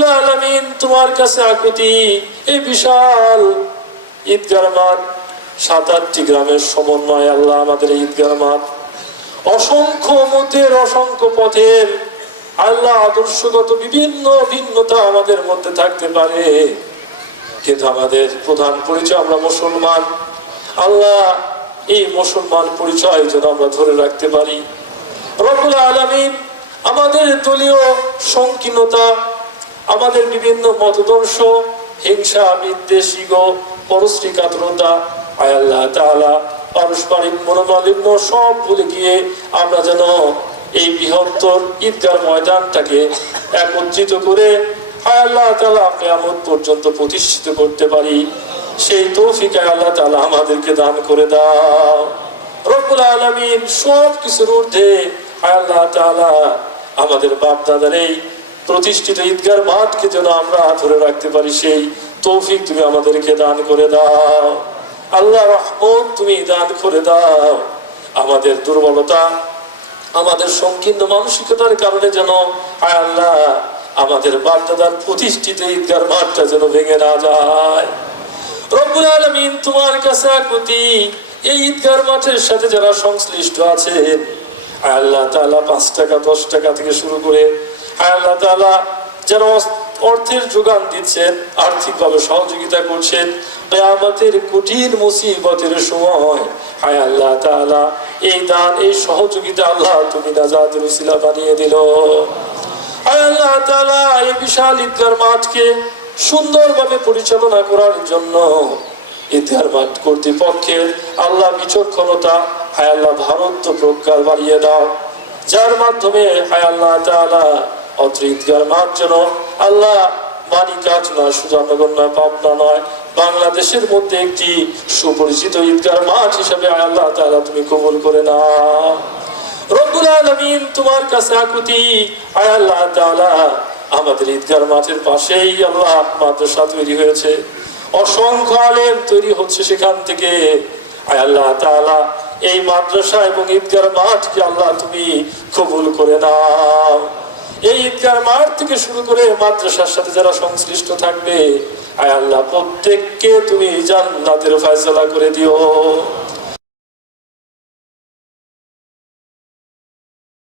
রব্বুল আলামিন তোমার কাছে আকুতি। এই বিশাল ঈদগার মাঠ সাত আটটি গ্রামের সমন্বয় আল্লাহ আমাদের ঈদগার মাঠ। অসংখ্য মতের, অসংখ্য পথের আল্লাহ আদর্শগত বিভিন্ন ভিন্নতা আমাদের মধ্যে থাকতে পারে। কিন্তু আমাদের প্রধান পরিচয় আমরা মুসলমান। আল্লাহ এই মুসলমান পরিচয় যেন আমরা ধরে রাখতে পারি। রব্বুল আলামিন আমাদের দলীয় সংকীর্ণতা আমাদের বিভিন্ন মতদর্শ, হিংসা বিদ্বেষিগ পরশ্রী কাতরতা আয় আল্লাহ তাআলা, পারস্পরিক মনোমালিন্য সব ভুলে গিয়ে আমরা যেন এই বৃহত্তর ঈদগার ময়দানটাকে একত্রিত করে আয় আল্লাহ তাআলা কেয়ামত পর্যন্ত প্রতিষ্ঠিত করতে পারি। সেই তৌফিক আয় আল্লাহ তাআলা আমাদেরকে দান করে দাও। রব্বুল আলামিন সব কিছুর ঊর্ধ্বে আল্লাহ তাআলা আমাদের বাপ দাদার এই প্রতিষ্ঠিত ঈদগার মাঠকে যেন আমরা ধরে রাখতে পারি, সেই তৌফিক তুমি আমাদেরকে দান করে দাও। আল্লাহ রহমত তুমি দান করে দাও। আমাদের দুর্বলতা, আমাদের সংকীর্ণ মানসিকতার কারণে যেন আয় আল্লাহ, আমাদের বাপ দাদার প্রতিষ্ঠিত ঈদগার মাঠটা যেন ভেঙে না যায়। রব্বুল আলমিন তোমার কাছে আকুতি, এই ঈদগার মাঠের সাথে যারা সংশ্লিষ্ট আছেন আল্লাহ, তাআলা পাঁচ টাকা, দশ টাকা থেকে শুরু করে আল্লাহ যারা অস- অর্থের যোগান দিচ্ছেন আর্থিকভাবে সহযোগিতা করছেন আমাদের কঠিন মুসিবতের সময়। হায় আল্লাহ তাআলা, এই দান, এই সহযোগিতা আল্লাহ তুমি নাজাতের উসিলা বানিয়ে দিল। আয় আল্লাহ তাআলা, এই বিশাল ঈদগার মাঠকে সুন্দরভাবে পরিচালনা করার জন্য ঈদগার মাঠ কর্তৃপক্ষের আল্লাহ বিচক্ষণতা, হায় আল্লাহ ভারত প্রজ্ঞা বাড়িয়ে দাও। যার মাধ্যমে হায় আল্লাহ তাআলা ঈদগার মাঠ যেন আল্লাহ মানি কাজ নয় সুজানগর পাবনা নয় বাংলাদেশের মধ্যে একটি সুপরিচিত ঈদগার মাঠ হিসেবে আল্লাহ তাআলা তুমি কবুল করে নাও। রব্বুল আলামিন তোমার কাছে আকুতি। আল্লাহ তাআলা, আমাদের ঈদগার মাঠের পাশেই আল্লাহ মাদ্রাসা তৈরি হয়েছে। অসংখ্য আলেম তৈরি হচ্ছে সেখান থেকে। আয় আল্লাহ তাআলা, এই মাদ্রাসা এবং ঈদগার মাঠকে আল্লাহ তুমি কবুল করে নাও। এই ঈদগার মাঠ থেকে শুরু করে মাদ্রাসার সাথে যারা সংশ্লিষ্ট থাকবে, আয় আল্লাহ, প্রত্যেককে তুমি জান্নাতের ফয়সালা করে দিও।